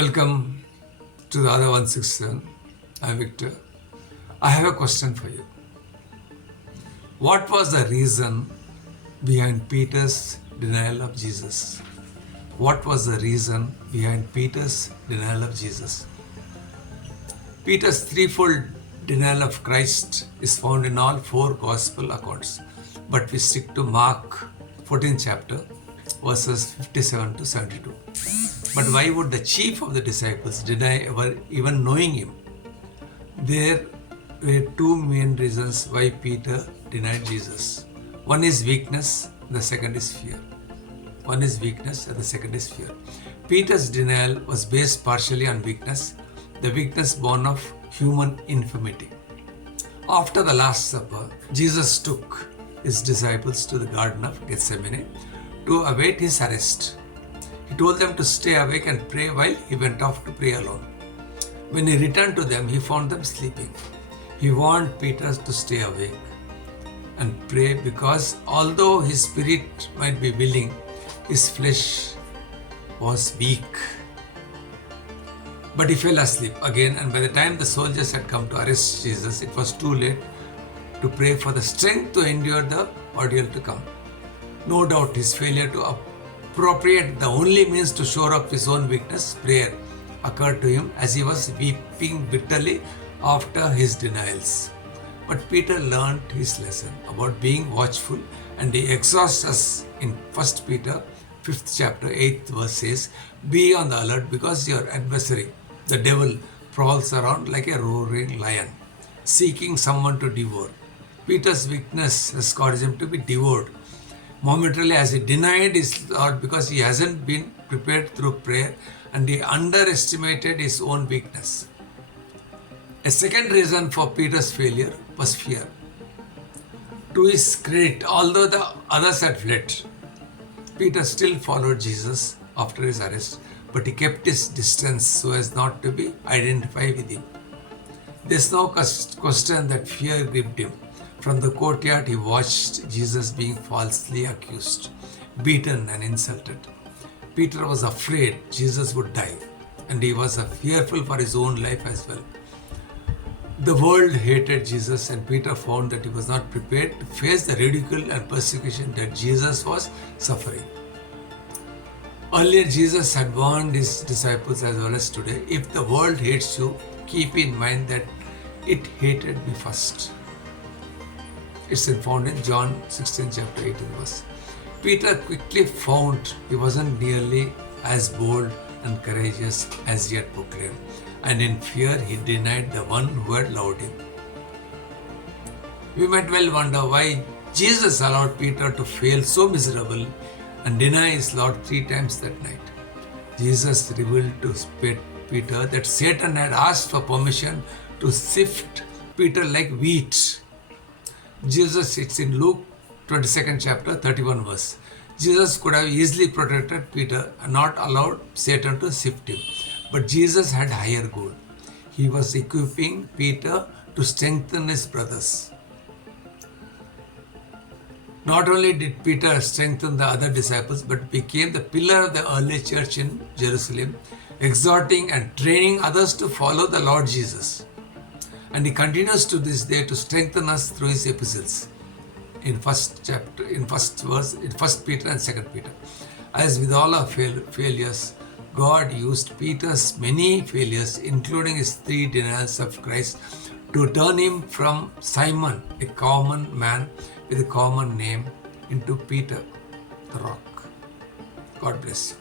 Welcome to the other 167. I'm Victor. I have a question for you. What was the reason behind Peter's denial of Jesus? What was the reason behind Peter's denial of Jesus? Peter's threefold denial of Christ is found in all four gospel accounts, but we stick to Mark 14th chapter, verses 57 to 72. But why would the chief of the disciples deny ever even knowing him? There were two main reasons why Peter denied Jesus. One is weakness, the second is fear. One is weakness and the second is fear. Peter's denial was based partially on weakness, the weakness born of human infirmity. After the Last Supper, Jesus took his disciples to the Garden of Gethsemane to await his arrest. He told them to stay awake and pray while he went off to pray alone. When he returned to them, he found them sleeping. He warned Peter to stay awake and pray because although his spirit might be willing, his flesh was weak. But he fell asleep again, and by the time the soldiers had come to arrest Jesus, it was too late to pray for the strength to endure the ordeal to come. No doubt his failure to appropriate the only means to shore up his own weakness, prayer, occurred to him as he was weeping bitterly after his denials. But Peter learned his lesson about being watchful, and he exhorts us in 1 Peter 5th chapter 8th verse says, "Be on the alert because your adversary, the devil, prowls around like a roaring lion, seeking someone to devour." Peter's weakness has caused him to be devoured momentarily as he denied his Lord because he hasn't been prepared through prayer and he underestimated his own weakness. A second reason for Peter's failure was fear. To his credit, although the others had fled, Peter still followed Jesus after his arrest, but he kept his distance so as not to be identified with him. There's no question that fear gripped him. From the courtyard, he watched Jesus being falsely accused, beaten and insulted. Peter was afraid Jesus would die, and he was fearful for his own life as well. The world hated Jesus, and Peter found that he was not prepared to face the ridicule and persecution that Jesus was suffering. Earlier, Jesus had warned his disciples as well as today, if the world hates you, keep in mind that it hated me first. It's found in John 16 chapter 18 verse. Peter quickly found he wasn't nearly as bold and courageous as he had proclaimed, and in fear he denied the one who had loved him. We might well wonder why Jesus allowed Peter to fail so miserable and deny his Lord 3 times that night. Jesus revealed to Peter that Satan had asked for permission to sift Peter like wheat. Jesus, it's in Luke 22nd chapter 31 verse. Jesus could have easily protected Peter and not allowed Satan to sift him. But Jesus had higher goal. He was equipping Peter to strengthen his brothers. Not only did Peter strengthen the other disciples, but became the pillar of the early church in Jerusalem, exhorting and training others to follow the Lord Jesus. And he continues to this day to strengthen us through his epistles. In first verse, in 1 Peter and 2 Peter. As with all our failures, God used Peter's many failures, including his 3 denials of Christ, to turn him from Simon, a common man with a common name, into Peter, the rock. God bless you.